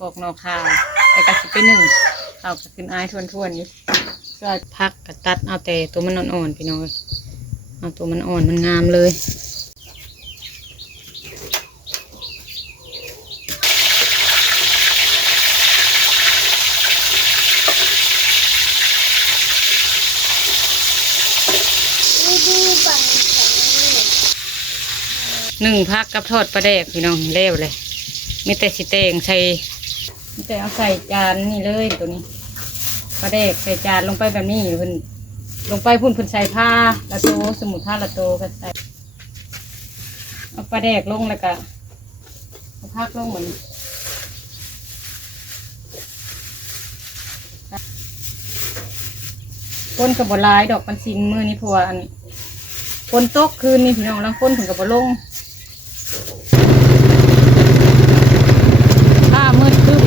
ปอกนอข่าวแต่ก็สิไปหนึ่งข่าวก็ขึ้นอายทวนๆอยู่ก็พักก็ตัดเอาแต่ตัวมันอ่อนๆพี่น้องเอาตัวมันอ่อนมันงามเลยหนึ่งพักกับทอดปลาแดกพี่น้องเร็วเลยไม่แต่สิแตงใส่ไม่แต่เอาใส่จานนี่เลยตัวนี้ปลาแดกใส่จานลงไปแบบนี้เพิ่นลงไปพุ่นเพิ่นใส่ผ้าละโตสมุนผ้าละโตก็ใส่เอาปลาแดกลงแล้วก็เอาพักลงเหมือนคนกับบลายดอกมันซินมือนี่เพราะว่าอันคนตกคืนนี่พี่น้องลังคนถึงกับบลงมืดคึบ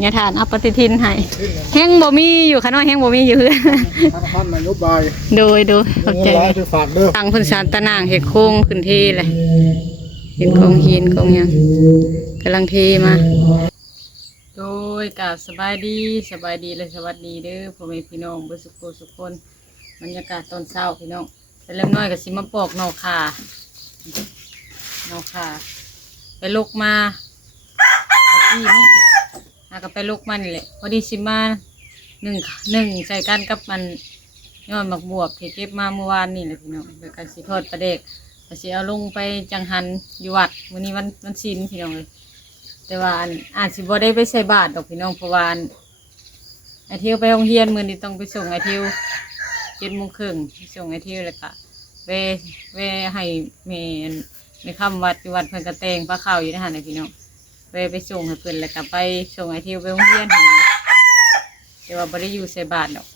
เนี่ยทานเอาปฏิทินให้แห้งบ่มีอยู่ค่ะน้อยแห้งบ่มีอยู่ท่านนายกบายโดยขอบใจตั้งพื้นฐานตะนางเห็ดโค้งขึ้นที่เลยเห็ดโค้งหินโค้งยังกำลังเทมาโดยกับสบายดีเลยสวัสดีเด้อพ่อแม่พี่น้องเพื่อสุขคนบรรยากาศตอนเช้าพี่น้องแต่เริ่มน้อยกับสิมาปอกนอข่าไปลูกมาที่นี่ก็ไปลูกมันแหละพอดีสิมาหนึ่งใส่กันกับมันยอดหมักบวบที่เก็บมาเมื่อวานนี่แหละพี่น้องโดยการสิทอดปลาเด็กก็สิเอาลงไปจังหันอยู่วัดวันนี้วันศีลพี่น้องเลยแต่ว่าอาจสิบ่ได้ไปใส่บาตรดอกพี่น้องเพราะว่าไอเที่ยวไปโรงเรียนมื้อนี้ต้องไปส่งไอเที่ยว7:30ไปส่งไอเที่ยวแล้วก็เวให้แม่คำวัดเพิ่นกระแตงปลาข้าวอยู่ในหันเลยพี่น้องไปส่งให้เพิ่นแล้วก็ไปส่งไอเที่ยวไปโรงเรียนแต่ว่าบ่ได้อยู่ใส่บาตรดอก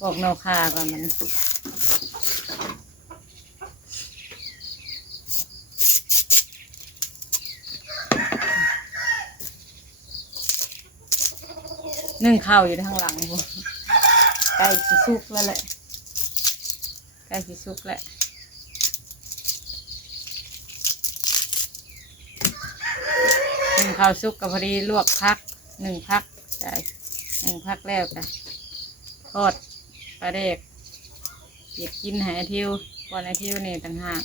บอกนอข่าก่อนมันนึ่งข้าวอยู่ทางหลังพวกใกล้สิสุกแล้วแหละนึ่งข้าวสุกกับพอดีลวกพัก1 พักใช่1 พักแล้วจ้ะทอดปลาเด็กเก็บกินหาไอเที่ยวก่อนไอเที่ยวนี่ต่างหาก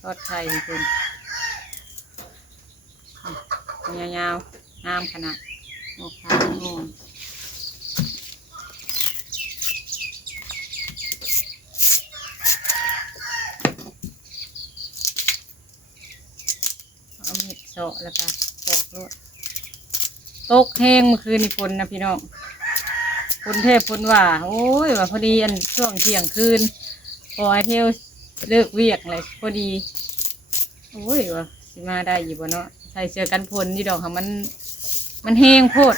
ทอดไข่คุณยาวๆงามขนาดโอ้ขาวงงเอาเห็ดโซะแล้วก็ปอกลวดตกแห้งเมื่อคืนนี่ฝนนะพี่น้องฝนเทพฝนว่าโอ้ยว่าพอดีช่วงเที่ยงคืนพอไอเที่ยวเลิกเวียกเลยพอดีโอ้ยว่าสิมาได้อยู่บ่เนาะใส่เสื้อกันฝนนี่ดอกค่ะมันแห้งโพด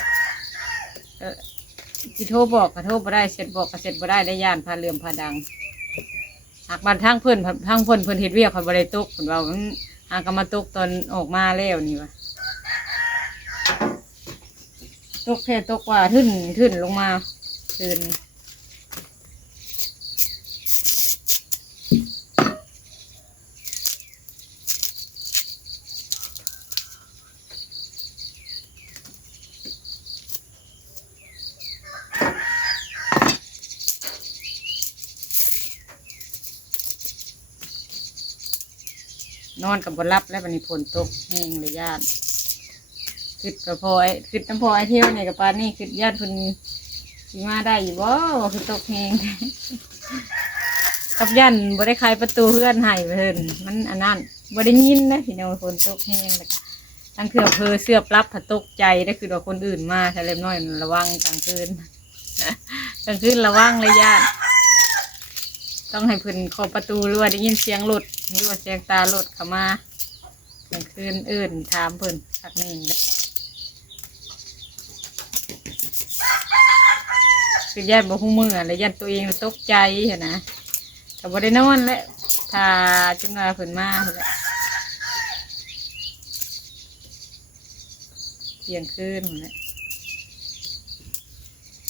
สิโทรบอกก็โทรบ่ได้เสร็จบอกก็เสร็จบ่ได้ได้ย่านพาเหลื่อมพาดังหากบ้านทางเพิ่นเฮ็ดเวียกเพิ่นบ่ได้ตกเพิ่นว่าหากมาตกตอนออกมาแล้วนี่ว่าตกแค่ตกว่าทึ่นลงมาคืนนอนกับบนรับแล้ววันนี้ฝนตกแห้งเลยญาติขึ้นกับพอขึ้นน้ำพอไอเที่ยวเนี่ยกับปานนี่ขึ้นญาติคนสีมาได้อยู่บ่คือตกแห้งกับยันบ่ได้คลายประตูเพื่อนให้เพิ่นมันอันนั้นบ่ได้ยินนะพี่น้องฝนตกแห้งเลยตั้งเถื่อเพอเสื้อปลับผัดตกใจได้คือว่าคนอื่นมาใช่เล็บน้อยระวังกลางคืนระวังเลยญาติต้องให้เพิ่นขอประตูหรือว่าได้ยินเสียงรถหรือว่าเสียงตารถเข้ามากลางคืนอื่นถามเพิ่นสักนิดแหละคือญาติบ่ฮู้มือและญาติตัวเองตกใจเห็นนะแต่บ่ได้นอนแล้วถ้าจังหวะเพิ่นมาแหละเที่ยงคืนแหละ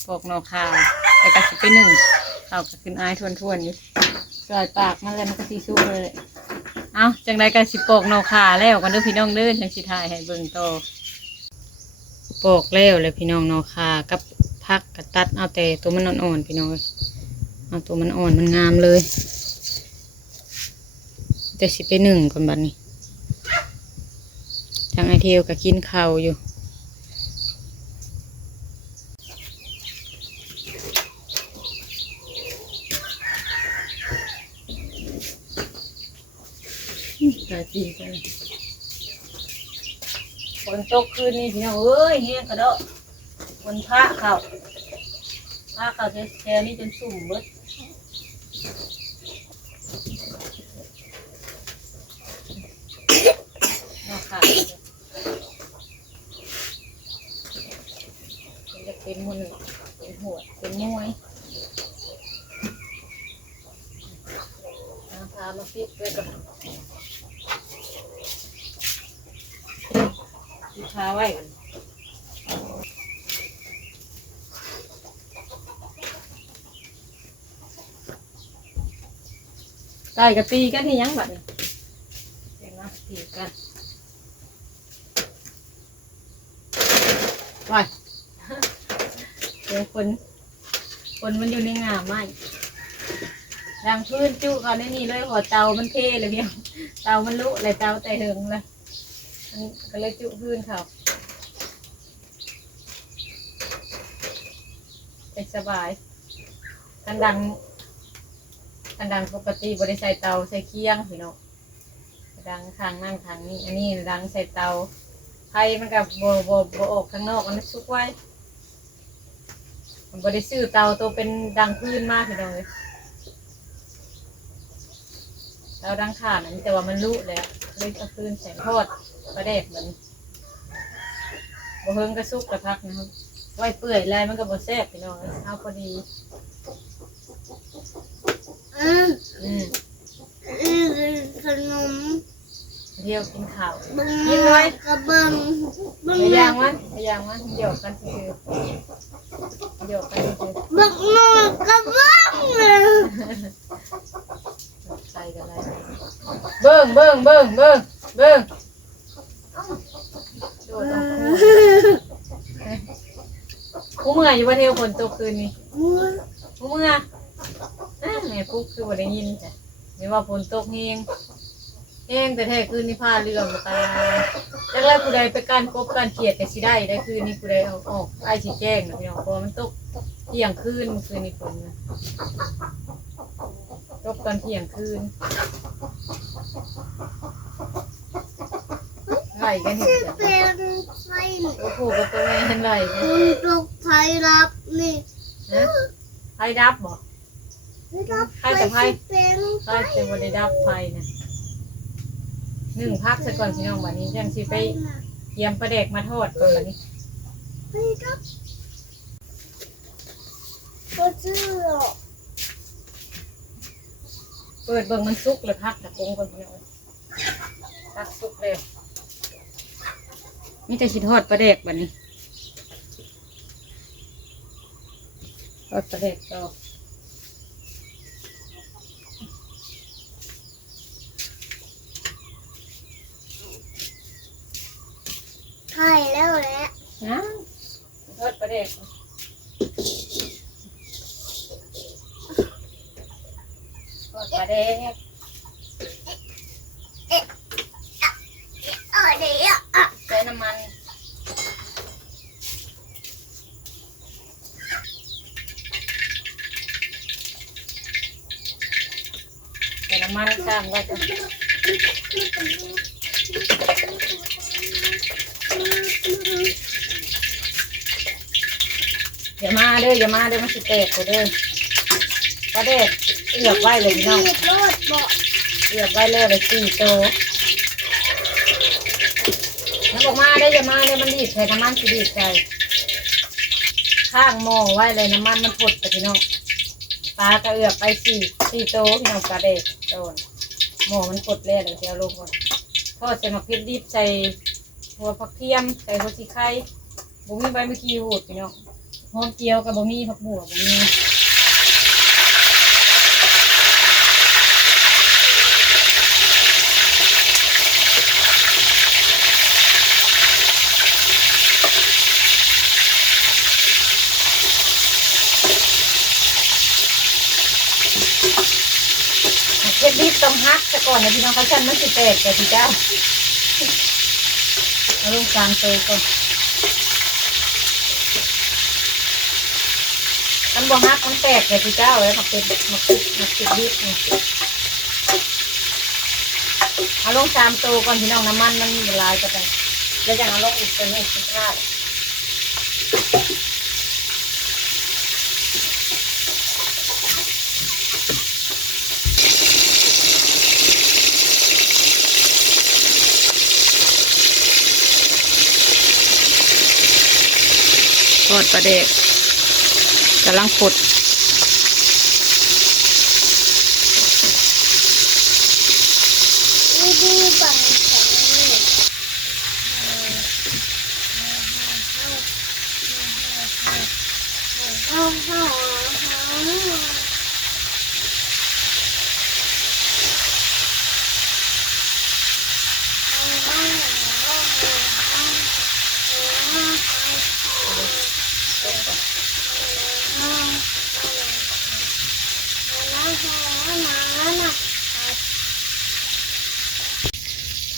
ปอกนอข่าวแต่ก็สิไป1ข้าวก็ขึ้นอายทวนอยู่ซอยปากมาแล้วมันก็สิสุกเลย เอาจังไดก็สิปอกนอกขาแล้วกันเด้อพี่น้องเด้อจังสิถ่ายให้เบิ่งต่อปอกแล้วเลยพี่น้องนอกขากับพักกับตัดเอาแต่ตัวมันอ่อนๆพี่น้องเอาตัวมันอ่อนมันงามเลยแต่สิไปนึ่งก่อนบัดนี้ทางไอเทียวก็กินข้าวอยู่ตายปีกันฝนตกคืนนี้พี่น้องเอ้ยเฮียกระโดดฝนพระเขาแถวนี้จนสุ่มเบิดนอกขาจะเป็นมุนเป็นหัวเป็นมวยพามาฟิตด้วยกับที่พาไว้กันไก่กับตีกันที่ยังบัดนี่เดี๋ยวนะตีกันไปเดี๋ยวคนมันอยู่ในงามไหมดังพื้นจุเขาในนี่เลยหัวเตามันเทเลยเพียงเตามันลุเลยเตาแต่หึงเลยมันก็เลยจุพื้นเขาเป็นสบายกันดังปกติบริใส่เตาใส่เคียงพี่น้องดังทางนั่งทางนี้อันนี้ดังใส่เตาไฟมันกับโบออกข้างนอกมันซุกไว้มันบริซื้อเตาตัวเป็นดังพื้นมากพี่น้องเลยเตาดังขาดนะแต่ว่ามันลุเลยเลยเอาพื้นใส่ทอดประเด็กเหมือนบ่เฮิงกระซุกกระพักนะครับไว้เปื่อยลายมันก็บ่แซ่บพี่น้องเอาพอดีขนมเที่ยวกินข้าว บัง กินเลย กระบังบัง พยายามมันเดี๋ยวกันคือเดี๋ยวกันคือ บังนกระบัง ใส่กันอะไรเบิ้งโดดออกโกูเมื่อยอยู่ว่าเที่ยวฝนตกคืนนี้กูเมื่อยแม่ปุ๊กคือบ่ได้ยินจ้ะไม่ว่าฝนตกแห้งแต่แท้คืนนี้พาเรื่องมาตายแล้วผู้ใดไปการกบการเขียดแต่สิได้คืนนี้ผู้ใดเอาออกไอ้สิแจ้งนะพี่น้องเพราะมันตกเที่ยงคืนคืนนี้ฝนนะตกตอนเที่ยงคืนไหลกันเห็นจ้ะ เป็นไฟ โอ้โหก็ตัวแม่ไหลนะ ตกไฟรับนี่ ไฟดับบ่ รับไฟเป็นไฟ ไฟจะบ่ได้ดับไฟนะหนึ่งพักซะก่อนพี่น้องวันนี้จังสิไปเตรียมปลาแดกมาทอดก่อนวันนี้ ไฟรับก็เชื่อ เปิดเบิ่งมันสุกเลยพักตะกงก่อนพี่น้องพักสุกเลยมีแต่สิทอดปลาแดกวันนี้ทอดปลาแดกต่อ ใช่แล้วแหละ นะทอดปลาแดกทอดปลาแดก เดี๋ยว ใส่น้ำมันใส่น้ำมันข้างไว้ก่อนอย่ามาเด้อมันสิแตกกูเด้อปลาแดกเอือบไว้เลยพี่น้อง รถบอก เอือบไว้เลย4 โตมันบอกมาได้อย่ามาเลยมันดีดใส่น้ำมันสิดีดใส่ข้างหม้อไว้เลยน้ำมันมันผดไปพี่น้องปลากระเอือบไป4 โตพี่น้องปลาแดกโดนหม้อมันผดแล้วเดี๋ยวเอาลงก่อนทอดใส่มะเขือดิบใส่หัวผักเทียมใส่หัวชีไข่บุ้มีใบมะกรูดพี่น้องหอมเจียวกับบุ้มีผักบัวบุ้มี ต้องฮักซะก่อนนะพี่น้องเขาชั้นมันสิแตกแต่พี่เจ้าเอาลงกลางตัวก่อนมันบ่ฮักมันแตกแต่พี่เจ้าเลยมาเป็นมาติดดิบนี่เอาลง3ตัวก่อนพี่น้องน้ำมันมันละลายกันไปแล้วยังเอาลงอีกตัวนี้อีกข้าวทอดปลาเด็กกำลังฝดดูบังคับ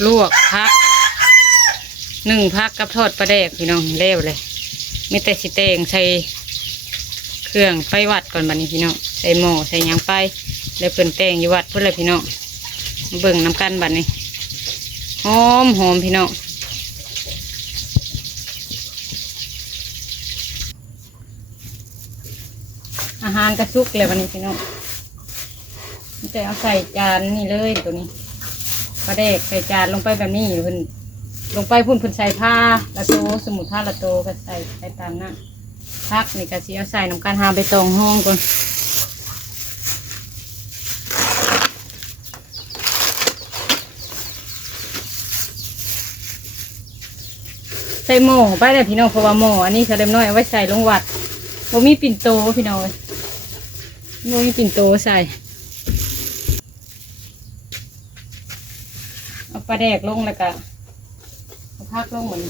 ลวกพัก1พักกับทอดปลาแดกพี่น้องเร็วเลยมีแต่สิแตงใส่เครื่องไปวัดก่อนบัดนี้พี่น้องใส่หม้อใส่หยังไปแล้วเพิ่นแตงอยู่วัดเพิ่นเลยพี่น้องมาเบิ่งน้ำกันบัดนี้หอมพี่น้องอาหารกระซุกเลยบัดนี้พี่น้องจะเอาใส่จานนี่เลยตัวนี้ปลาแดกใส่จานลงไปแบบนี้เพิ่นลงไปพุ่นใส่ผ้าละโตสมุนผ้าละโตก็ใส่ตามนั้นพักนี่ก็สิเอาใส่น้ำกันหาใบตองห้องก่อนใส่หม้อไปเลยพี่น้องเพราะว่าหม้ออันนี้เขาเล็มน้อยเอาไว้ใส่ลงวัดบ่มีปิ่นโตพี่น้องบ่มีปิ่นโตใส่เอาปลาแดกลงแล้วก็เอาพักลงเหมือน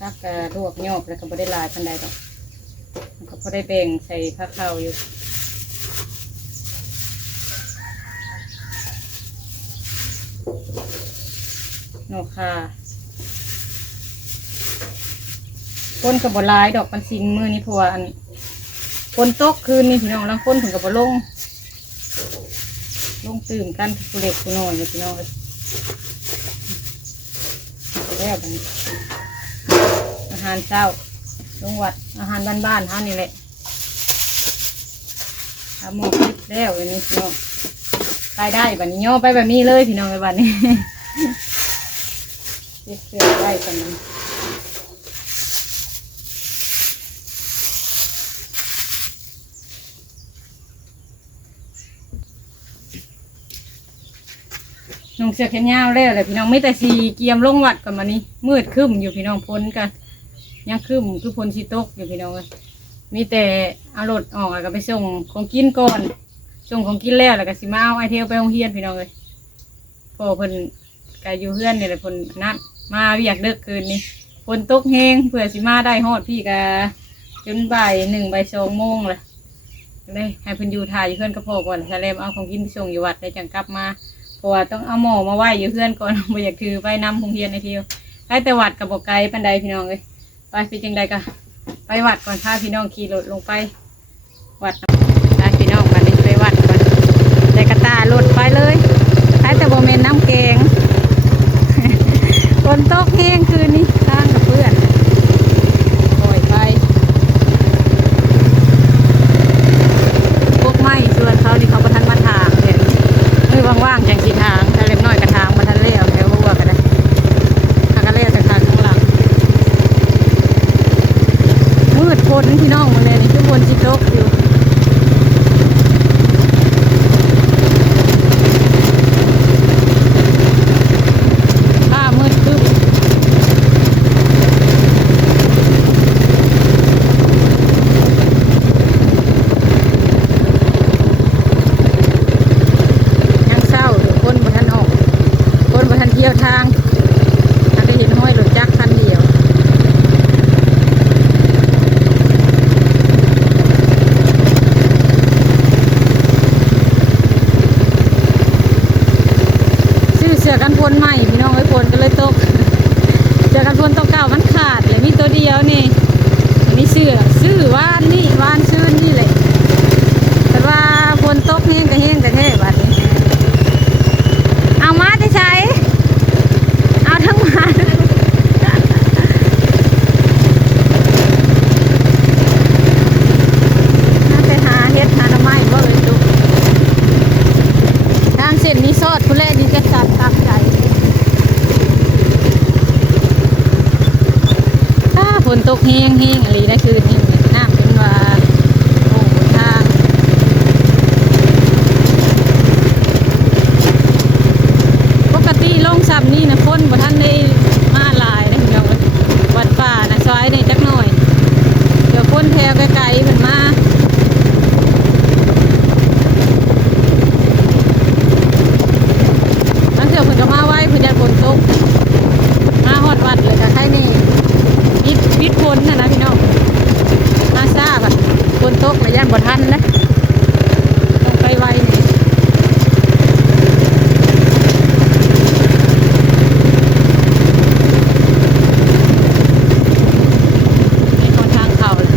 พักกระลวกยอบแล้วก็บ่ได้ลายพันใดดอกแล้วก็พอได้แบ่งใส่ผักข้าวอยู่นอกค่ะคนกับบลายดอกปันสิงมือนี่เพราะว่าอันคนตกคืนนี่พี่น้องแล้วคนถึงกับบลงตื่นกันผู้เล็กผู้น้อยพี่น้องแล้วกันอาหารเช้าลงวัดอาหารบ้านๆท่านนี่แหละทำหมกคิดแล้วอย่างนี้พี่น้องได้แบบนี้ย่อไปแบบนี้เลยพี่น้องในวันนี้เรียกเสื้อได้กันนี้น้องเสือแขนยาวแล้วเลยพี่น้องไม่แต่สีเกียมลงวัดกันมานี้มืดครึ้มอยู่พี่น้องพ้นกันยังครึ้มคือพ้นสีตกอยู่พี่น้องเลยมีแต่เอารถออกแล้วก็ไปส่งของกินก่อนส่งของกินแล้วก็สิมาเอาไอเทลไปโรงเรียนพี่น้องเลยพอเพิ่นกายอยู่เพื่อนเนี่ยแหละเพิ่นนัดมาเวียกเลิกคืนนี้ฝนตกแห้งเผื่อสิมาได้ฮอดพี่กะจนบ่าย1บ่าย2โมงเลยให้เพิ่นอยู่ถ่ายอยู่เพื่อนก็พอก่อนแสลมเอาของกินไปส่งอยู่วัดได้จังกลับมาเพราะว่าต้องเอาหม้อมาไหว้อยู่เพื่อนก่อนบ่อยากถือไปนำโรงเรียนในเที่ยวไปแต่วัดกับบ่ไกลปานใดพี่น้องเลยไปเป็นจังใดก็ไปวัดก่อนพาพี่น้องขี่รถลงไปวัดพาพี่น้องกันไปวัดก่อนได้กระตารถไปเลยใช้แต่โมเมนน้ำแกงฝนตกแห้งคืนนี้ทางกับเพื่อนปล่อยไปพวกไม้ส่วนเขาที่เขาประทันมาทางเนี่ยว่างๆจังสีทางถ้าเล็บน้อยกระทางมาทันเลี้ยวแล้ววัวกันได้ทางกันเลี้ยวจากทางข้างหลังมืดฝนพี่น้องมาเลยนี่คือฝนสิตกอยู่ อกันฝนใหม่พี่น้องไอ้ฝนก็เลยตกเสื้อกันฝนตัวเก่ามันขาดเลยมีตัวเดียวนี่อันนี้เสื้อว่านนี่ว่านชื่นนี่เลยแต่ว่าฝนตกแห้งก็แห้งแต่แท้บัดนี้เอามาจะใช้เอาทั้งมาเฮ็ดหาหน่อไม้บ่เลยลูกทางเส้นนี้ซอดผู้แรกนี่จะสัตว์ตักใจฝนตกแห้งอะไรได้คืนนี้น้ำเป็นว่าโอ้ทางปกติลงซ้ำนี่นะคนบ่ทันได้มาหลายนะพี่น้องวัดป่านะซอยนี่จักหน่อยเดี๋ยวคนแถวไกลๆเพิ่นมาเพิ่นก็มาไว้เพิ่นจะฝนตกมาฮอดวัดเลยก็ใครนี่ปิดฝนนะพี่น้องมาซาบัดฝนตกระยะบ่ทันนะต้องไปไวนี่นี่คนทางเข้าเลย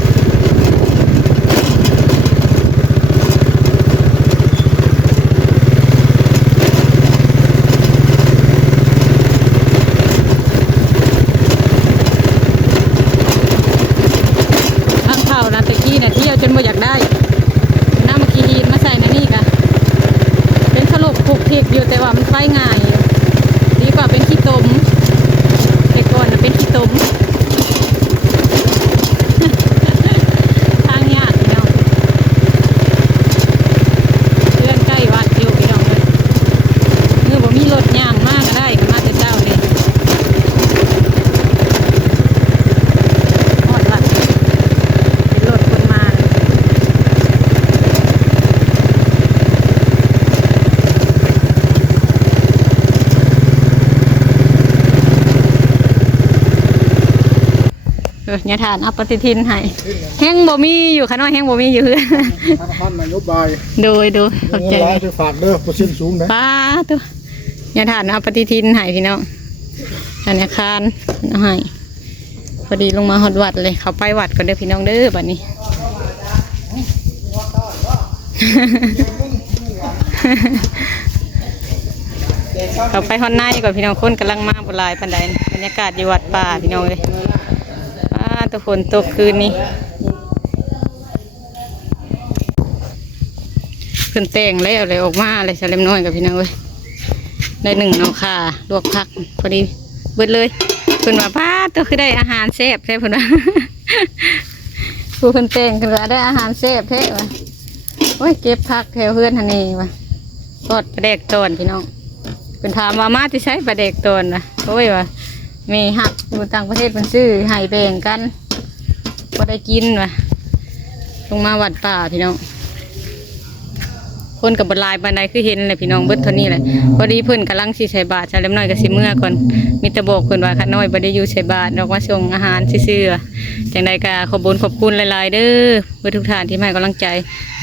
เที่ยวจนบ่อยากได้น้ำมาขี้หินมาใส่ในนี่กันเป็นขลุกผูกเทกอยู่แต่ว่ามันไฟง่ายดีกว่าเป็นขี้ตมแต่ก่อนนะเป็นขี้ตมทางยากพี่น้องเลื่อนใกล้วัดอยู่พี่น้องเลยเมื่อบ่มีรถย่างมากก็ได้ก็มาแต่เจ้าเนี่ยเนี่ยทานเอาปฏิทินให้แห้งบ่มีอยู่ขน้อยแห้งบ่มีอยู่เพื่อน ธนาคารนโยบาย โดยขอบใจ เงินหลายไปฝากเด้อเปอร์เซ็นต์สูงนะ ป้าตัวเนี่ยทานเอาปฏิทินให้พี่น้องธนาคารเอาให้พอดีลงมาฮอดวัดเลยเขาไปวัดก่อนเด้อพี่น้องเด้อบัดนี้ เขาไปฮอดในก่อนพี่น้องคนกำลังมาบุหลายปานใดบรรยากาศอยู่วัดป่าพี่น้องเลยตะฝนตกคืนนี้ขึ้นแต่งแล้วเลยออกมาเลยสเลมน้อยกับพี่น้องเลยได้1หน่อข่าลวกผักพอดีเบิดเลยเพิ่นว่าป้าตัวคือได้อาหารแซ่บแท้เพิ่นว่า ผู้ขึ้นแต่งคือว่าได้อาหารแซ่บแท้ว่ะโอ้ยเก็บผักแถวเพื่อนทันนี่ว่ะทอดปลาแดกตอนพี่น้องเป็นถามว่ามาที่ใช้ปลาแดกตอนว่ะโอ้ยว่ะมีหักอยู่ต่างประเทศเป็นซื้อให้แบ่งกันพอได้กินว่ะลงมาวัดป่าพี่น้องคนกับบลายบันไดคือเห็นเลยพี่น้องเบิดเท่านี้เลยพอดีเพื่อนกำลังสิใส่บาตรชาเล็มน้อยกับสิเมื่อก่อนมีตะบอกเพื่อนว่าข้าน้อยบ่ได้อยู่ใส่บาตรเรามาส่งอาหารซื่อๆจังใดก็ขอบคุณหลายๆเด้อเพื่อทุกท่านที่ให้กำลังใจ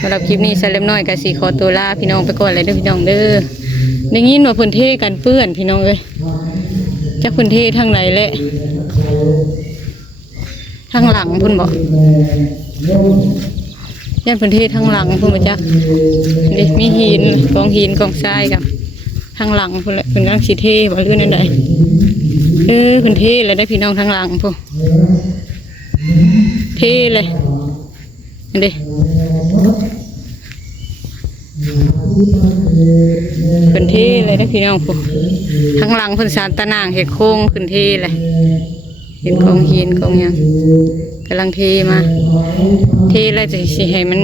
สำหรับคลิปนี้ชาเล็มน้อยกับสิขอตัวลาพี่น้องไปก่อนเลยเด้อพี่น้องเด้อในงี้หน่วยพื้นที่กันเปื้อนพี่น้องเลยจากพื้นที่ทางไหนแหละทางหลังพุ่นบอกย่านพื้นที่ทางหลังพุ่นมาจักนี่มีหินกองหินกองทรายกับทางหลังพุ่นแหละเป็นกลางสีเทบ่เรื่องนั่นใดพื้นที่เลยได้พี่น้องทางหลังพุ่นเทเลยอันเดพื้นที่เลยได้พี่น้องพุ่นทางหลังพุ่นสารตะนางเห็ดโค้งพื้นที่เลยเห็นกองหินกองยังกำลังเทมาเทแล้วจะสิให้มัน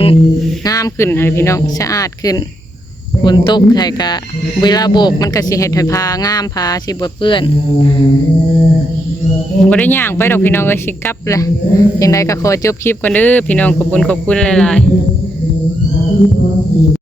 งามขึ้นให้พี่น้องสะอาดขึ้นฝนตกใส่กะเวลาโบกมันก็สิให้พางามพาสิบ่เปื้อนบ่ได้ย่างไปดอกพี่น้องก็สิกลับแหละอย่างไรก็ขอจบคลิปกันเด้อพี่น้องขอบคุณหลายๆ